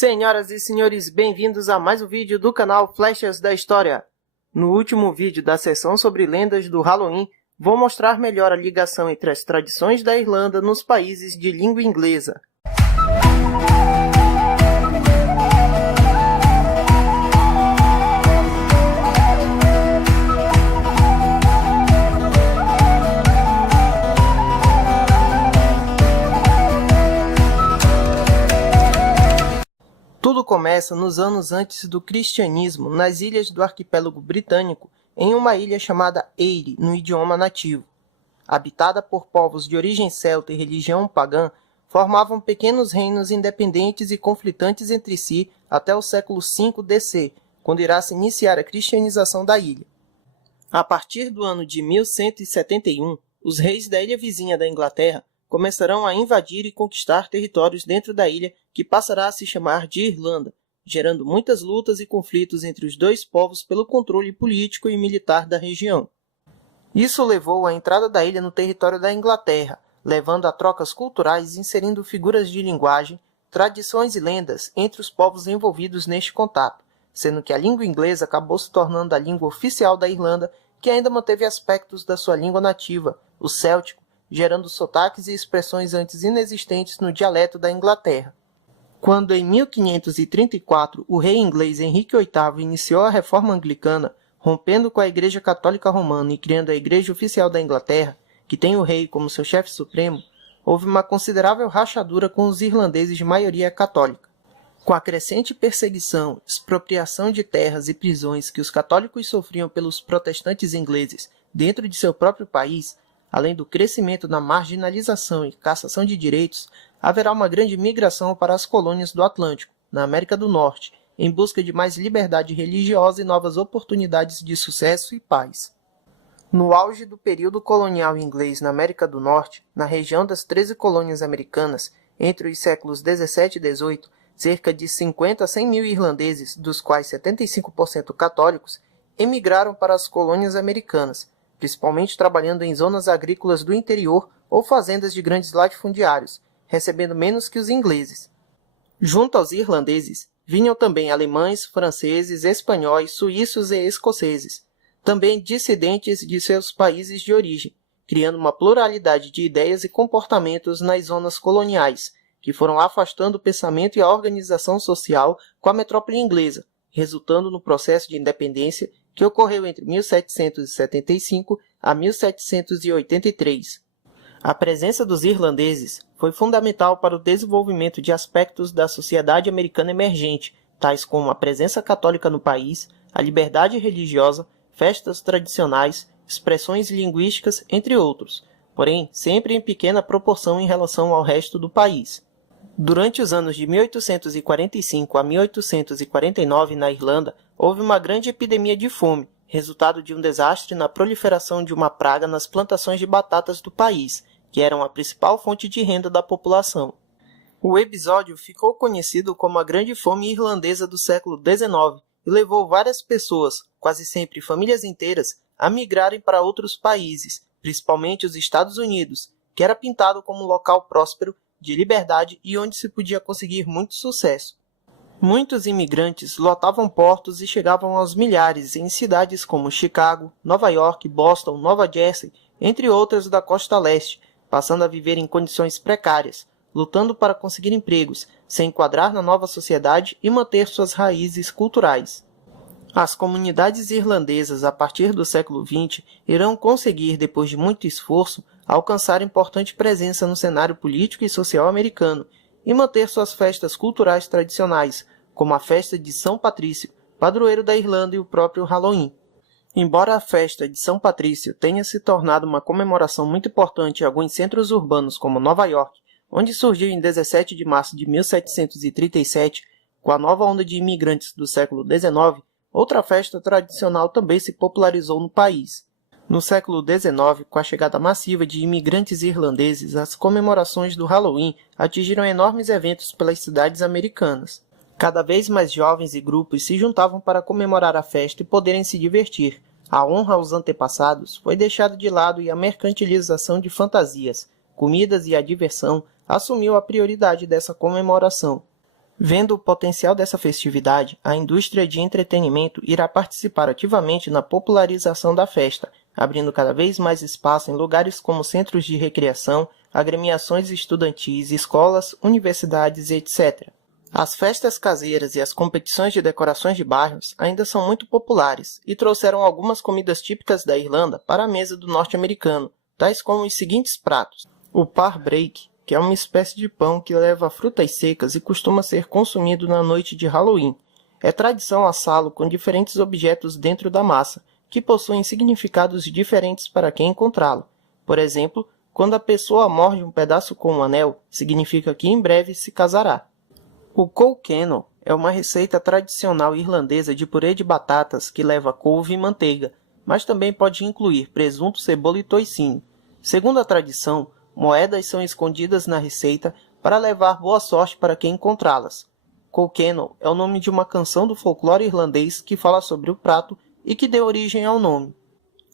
Senhoras e senhores, bem-vindos a mais um vídeo do canal Flechas da História. No último vídeo da seção sobre lendas do Halloween, vou mostrar melhor a ligação entre as tradições da Irlanda nos países de língua inglesa. Tudo começa nos anos antes do cristianismo, nas ilhas do arquipélago britânico, em uma ilha chamada Eire, no idioma nativo. Habitada por povos de origem celta e religião pagã, formavam pequenos reinos independentes e conflitantes entre si até o século V d.C., quando irá se iniciar a cristianização da ilha. A partir do ano de 1171, os reis da ilha vizinha da Inglaterra começarão a invadir e conquistar territórios dentro da ilha que passará a se chamar de Irlanda, gerando muitas lutas e conflitos entre os dois povos pelo controle político e militar da região. Isso levou à entrada da ilha no território da Inglaterra, levando a trocas culturais inserindo figuras de linguagem, tradições e lendas entre os povos envolvidos neste contato, sendo que a língua inglesa acabou se tornando a língua oficial da Irlanda, que ainda manteve aspectos da sua língua nativa, o céltico, gerando sotaques e expressões antes inexistentes no dialeto da Inglaterra. Quando em 1534 o rei inglês Henrique VIII iniciou a reforma anglicana, rompendo com a Igreja Católica Romana e criando a Igreja Oficial da Inglaterra, que tem o rei como seu chefe supremo, houve uma considerável rachadura com os irlandeses de maioria católica. Com a crescente perseguição, expropriação de terras e prisões que os católicos sofriam pelos protestantes ingleses dentro de seu próprio país, além do crescimento na marginalização e cassação de direitos, haverá uma grande migração para as colônias do Atlântico, na América do Norte, em busca de mais liberdade religiosa e novas oportunidades de sucesso e paz. No auge do período colonial inglês na América do Norte, na região das 13 colônias americanas, entre os séculos 17 e 18, cerca de 50 a 100 mil irlandeses, dos quais 75% católicos, emigraram para as colônias americanas, principalmente trabalhando em zonas agrícolas do interior ou fazendas de grandes latifundiários, recebendo menos que os ingleses. Junto aos irlandeses, vinham também alemães, franceses, espanhóis, suíços e escoceses, também dissidentes de seus países de origem, criando uma pluralidade de ideias e comportamentos nas zonas coloniais, que foram afastando o pensamento e a organização social com a metrópole inglesa, resultando no processo de independência que ocorreu entre 1775 a 1783. A presença dos irlandeses foi fundamental para o desenvolvimento de aspectos da sociedade americana emergente, tais como a presença católica no país, a liberdade religiosa, festas tradicionais, expressões linguísticas, entre outros, porém sempre em pequena proporção em relação ao resto do país. Durante os anos de 1845 a 1849 na Irlanda, houve uma grande epidemia de fome, resultado de um desastre na proliferação de uma praga nas plantações de batatas do país, que eram a principal fonte de renda da população. O episódio ficou conhecido como a Grande Fome Irlandesa do século XIX e levou várias pessoas, quase sempre famílias inteiras, a migrarem para outros países, principalmente os Estados Unidos, que era pintado como um local próspero, de liberdade e onde se podia conseguir muito sucesso. Muitos imigrantes lotavam portos e chegavam aos milhares em cidades como Chicago, Nova York, Boston, Nova Jersey, entre outras da costa leste, passando a viver em condições precárias, lutando para conseguir empregos, se enquadrar na nova sociedade e manter suas raízes culturais. As comunidades irlandesas, a partir do século XX, irão conseguir, depois de muito esforço, alcançar importante presença no cenário político e social americano e manter suas festas culturais tradicionais, como a festa de São Patrício, padroeiro da Irlanda, e o próprio Halloween. Embora a festa de São Patrício tenha se tornado uma comemoração muito importante em alguns centros urbanos como Nova York, onde surgiu em 17 de março de 1737, com a nova onda de imigrantes do século XIX, outra festa tradicional também se popularizou no país. No século XIX, com a chegada massiva de imigrantes irlandeses, as comemorações do Halloween atingiram enormes eventos pelas cidades americanas. Cada vez mais jovens e grupos se juntavam para comemorar a festa e poderem se divertir. A honra aos antepassados foi deixada de lado e a mercantilização de fantasias, comidas e a diversão assumiu a prioridade dessa comemoração. Vendo o potencial dessa festividade, a indústria de entretenimento irá participar ativamente na popularização da festa, abrindo cada vez mais espaço em lugares como centros de recreação, agremiações estudantis, escolas, universidades, etc. As festas caseiras e as competições de decorações de bairros ainda são muito populares e trouxeram algumas comidas típicas da Irlanda para a mesa do norte-americano, tais como os seguintes pratos: o par-break, que é uma espécie de pão que leva frutas secas e costuma ser consumido na noite de Halloween. É tradição assá-lo com diferentes objetos dentro da massa, que possuem significados diferentes para quem encontrá-lo. Por exemplo, quando a pessoa morde um pedaço com um anel, significa que em breve se casará. O colcannon é uma receita tradicional irlandesa de purê de batatas que leva couve e manteiga, mas também pode incluir presunto, cebola e toicinho. Segundo a tradição, moedas são escondidas na receita para levar boa sorte para quem encontrá-las. Colcannon é o nome de uma canção do folclore irlandês que fala sobre o prato e que deu origem ao nome.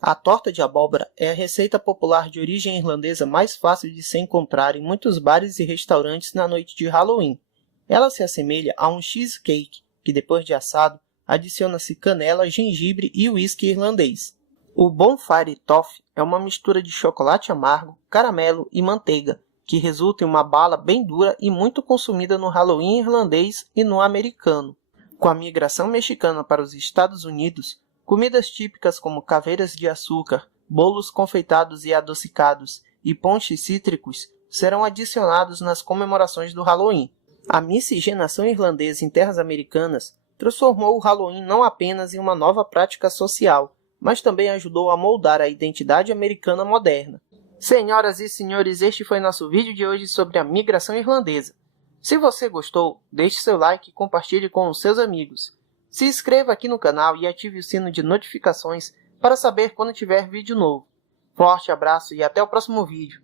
A torta de abóbora é a receita popular de origem irlandesa mais fácil de se encontrar em muitos bares e restaurantes na noite de Halloween. Ela se assemelha a um cheesecake, que depois de assado, adiciona-se canela, gengibre e uísque irlandês. O Bonfire Toffee é uma mistura de chocolate amargo, caramelo e manteiga, que resulta em uma bala bem dura e muito consumida no Halloween irlandês e no americano. Com a migração mexicana para os Estados Unidos, comidas típicas como caveiras de açúcar, bolos confeitados e adocicados e ponches cítricos serão adicionados nas comemorações do Halloween. A miscigenação irlandesa em terras americanas transformou o Halloween não apenas em uma nova prática social, mas também ajudou a moldar a identidade americana moderna. Senhoras e senhores, este foi nosso vídeo de hoje sobre a migração irlandesa. Se você gostou, deixe seu like e compartilhe com os seus amigos. Se inscreva aqui no canal e ative o sino de notificações para saber quando tiver vídeo novo. Forte abraço e até o próximo vídeo.